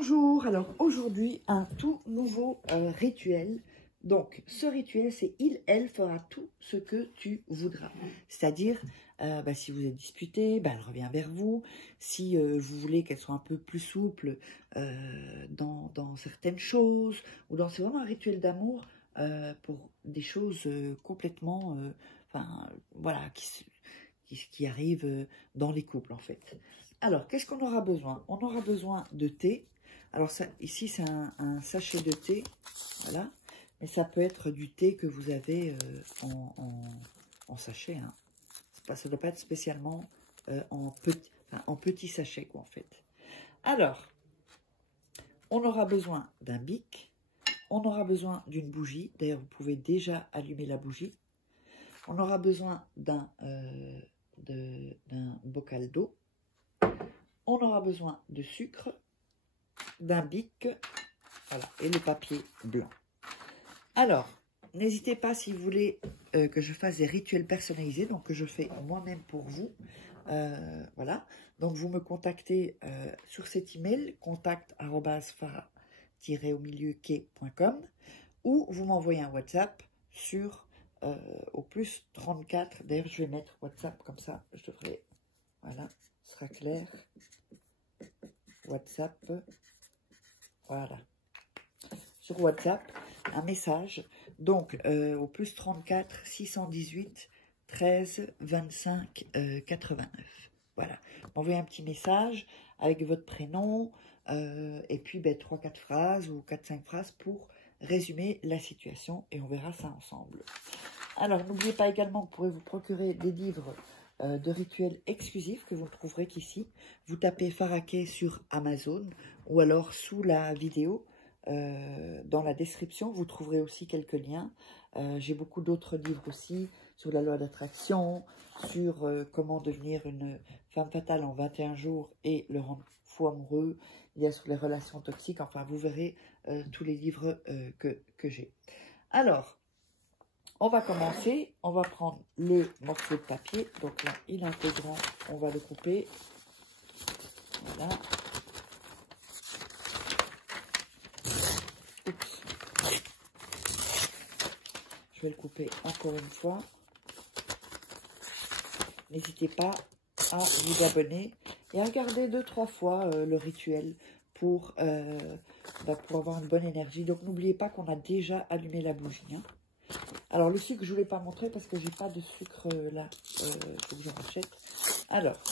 Bonjour, alors aujourd'hui un tout nouveau rituel. Donc ce rituel c'est il, elle fera tout ce que tu voudras. C'est-à-dire si vous êtes disputé, elle revient vers vous. Si vous voulez qu'elle soit un peu plus souple dans certaines choses, ou c'est vraiment un rituel d'amour pour des choses complètement, voilà, qui arrivent dans les couples en fait. Alors, qu'est-ce qu'on aura besoin? On aura besoin de thé. Alors, ça, ici, c'est un sachet de thé. Voilà. Mais ça peut être du thé que vous avez en sachet. Hein. Ça ne doit pas être spécialement en petit sachet, quoi, en fait. Alors, on aura besoin d'un bic. On aura besoin d'une bougie. D'ailleurs, vous pouvez déjà allumer la bougie. On aura besoin d'un bocal d'eau. On aura besoin de sucre, d'un bic, voilà, et le papier blanc. Alors, n'hésitez pas si vous voulez que je fasse des rituels personnalisés, donc que je fais moi-même pour vous. Voilà, donc vous me contactez sur cet email, contact@farah-au-milieu-quai.com, ou vous m'envoyez un WhatsApp sur au plus 34. D'ailleurs, je vais mettre WhatsApp comme ça, je devrais, voilà, ce sera clair. WhatsApp, voilà, sur WhatsApp, un message, donc au plus 34 618 13 25 89, voilà, envoyez un petit message avec votre prénom, et puis 3-4 phrases ou 4-5 phrases pour résumer la situation, et on verra ça ensemble. Alors, n'oubliez pas également que vous pourrez vous procurer des livres de rituels exclusifs que vous ne trouverez qu'ici. Vous tapez Farah Quai sur Amazon ou alors sous la vidéo, dans la description, vous trouverez aussi quelques liens. J'ai beaucoup d'autres livres aussi sur la loi d'attraction, sur comment devenir une femme fatale en 21 jours et le rendre fou amoureux. Il y a sur les relations toxiques, enfin vous verrez tous les livres que j'ai. Alors, on va commencer, on va prendre le morceau de papier, donc là il est un peu grand, on va le couper, voilà. Oups. Je vais le couper encore une fois. N'hésitez pas à vous abonner et à regarder 2-3 fois le rituel pour avoir une bonne énergie. Donc n'oubliez pas qu'on a déjà allumé la bougie. Hein. Alors, le sucre, je ne voulais pas montrer parce que j'ai pas de sucre là. Il faut que j'en rachète. Alors,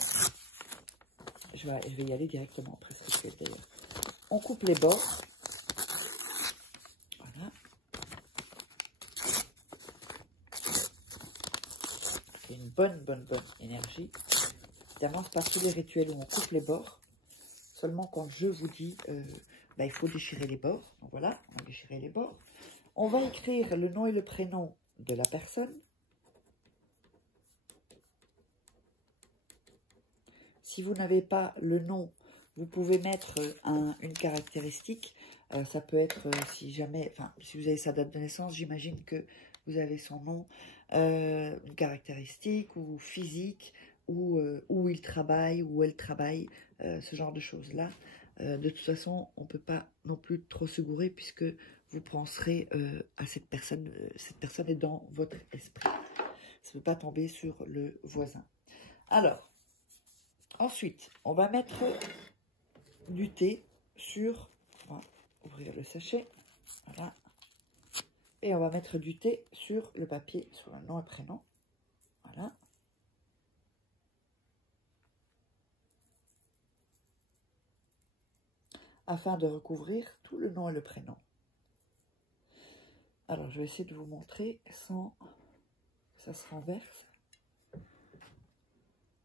je vais y aller directement après ce rituel d'ailleurs. On coupe les bords. Voilà. C'est une bonne énergie. Évidemment, c'est pas tous les rituels où on coupe les bords. Seulement quand je vous dis, il faut déchirer les bords. Donc voilà, on va déchirer les bords. On va écrire le nom et le prénom de la personne. Si vous n'avez pas le nom, vous pouvez mettre une caractéristique. Ça peut être, si vous avez sa date de naissance, j'imagine que vous avez son nom, une caractéristique ou physique, ou où il travaille, où elle travaille, ce genre de choses-là. De toute façon, on ne peut pas non plus trop se gourer puisque vous penserez à cette personne est dans votre esprit. Ça ne peut pas tomber sur le voisin. Alors, ensuite, on va mettre du thé sur, on va ouvrir le sachet, voilà, et on va mettre du thé sur le papier, sur le nom et prénom, voilà. Afin de recouvrir tout le nom et le prénom. Alors, je vais essayer de vous montrer sans que ça se renverse.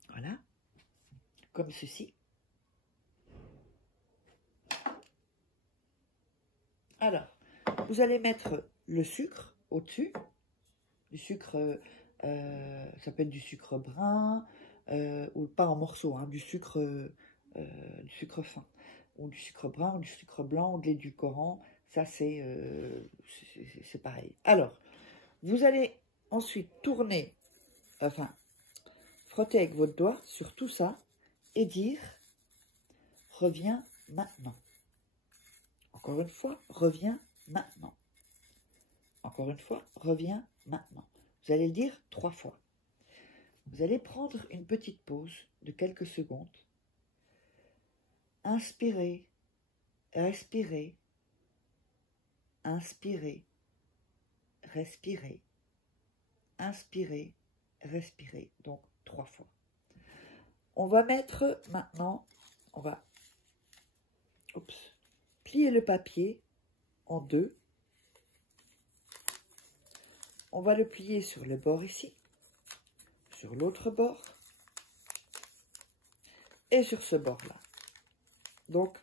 Voilà. Comme ceci. Alors, vous allez mettre le sucre au-dessus. Du sucre, ça peut être du sucre brun, ou pas en morceaux, hein, du sucre fin. Ou du sucre brun, ou du sucre blanc, ou de l'édulcorant. Ça, c'est pareil. Alors, vous allez ensuite tourner, frotter avec votre doigt sur tout ça et dire « Reviens maintenant ». Encore une fois, reviens maintenant. Encore une fois, reviens maintenant. Vous allez le dire 3 fois. Vous allez prendre une petite pause de quelques secondes. Inspirez, respirez, inspirez, respirez, inspirez, respirez. Donc 3 fois. On va mettre maintenant, on va plier le papier en 2. On va le plier sur le bord ici, sur l'autre bord et sur ce bord-là. Donc,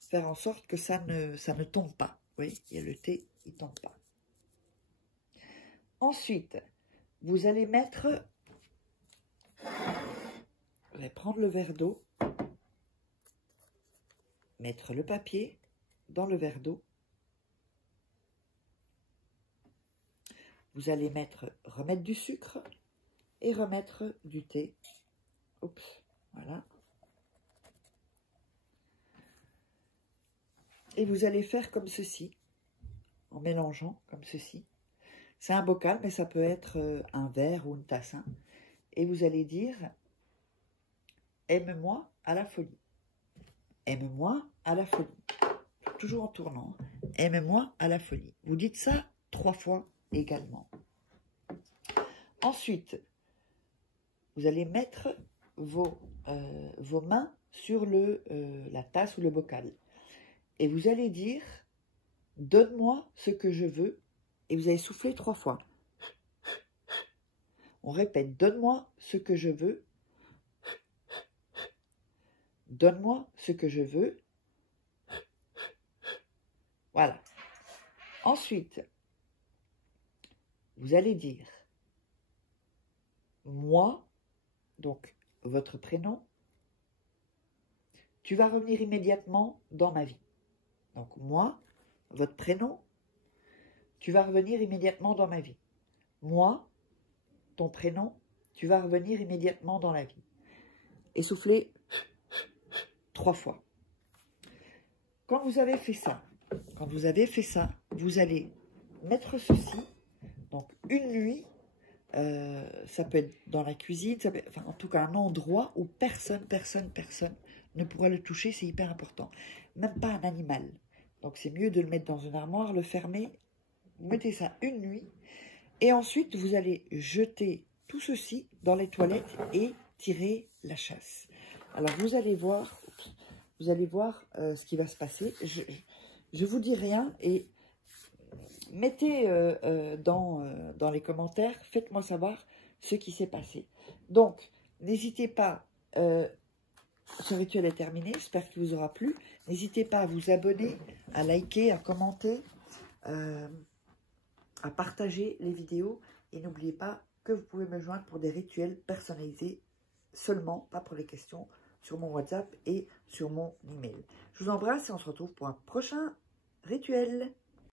faire en sorte que ça ne tombe pas. Vous voyez, il y a le thé, il ne tombe pas. Ensuite, vous allez mettre, vous allez prendre le verre d'eau, mettre le papier dans le verre d'eau. Vous allez remettre du sucre et remettre du thé. Oups, voilà. Et vous allez faire comme ceci, en mélangeant comme ceci. C'est un bocal, mais ça peut être un verre ou une tasse. Hein. Et vous allez dire, aime-moi à la folie. Aime-moi à la folie. Toujours en tournant. Aime-moi à la folie. Vous dites ça 3 fois également. Ensuite, vous allez mettre vos mains sur la tasse ou le bocal. Et vous allez dire, donne-moi ce que je veux. Et vous allez souffler 3 fois. On répète, donne-moi ce que je veux. Donne-moi ce que je veux. Voilà. Ensuite, vous allez dire, moi, donc votre prénom, tu vas revenir immédiatement dans ma vie. Donc moi, votre prénom, tu vas revenir immédiatement dans ma vie. Moi, ton prénom, tu vas revenir immédiatement dans la vie. Et soufflez 3 fois. Quand vous avez fait ça, vous allez mettre ceci, donc une nuit, ça peut être dans la cuisine, ça peut être, enfin, en tout cas un endroit où personne ne pourra le toucher, c'est hyper important. Même pas un animal. Donc c'est mieux de le mettre dans une armoire, le fermer, vous mettez ça une nuit, et ensuite vous allez jeter tout ceci dans les toilettes et tirer la chasse. Alors vous allez voir ce qui va se passer. Je vous dis rien et mettez dans les commentaires, faites-moi savoir ce qui s'est passé. Donc, n'hésitez pas, ce rituel est terminé, j'espère qu'il vous aura plu. N'hésitez pas à vous abonner, à liker, à commenter, à partager les vidéos. Et n'oubliez pas que vous pouvez me joindre pour des rituels personnalisés seulement, pas pour les questions, sur mon WhatsApp et sur mon email. Je vous embrasse et on se retrouve pour un prochain rituel.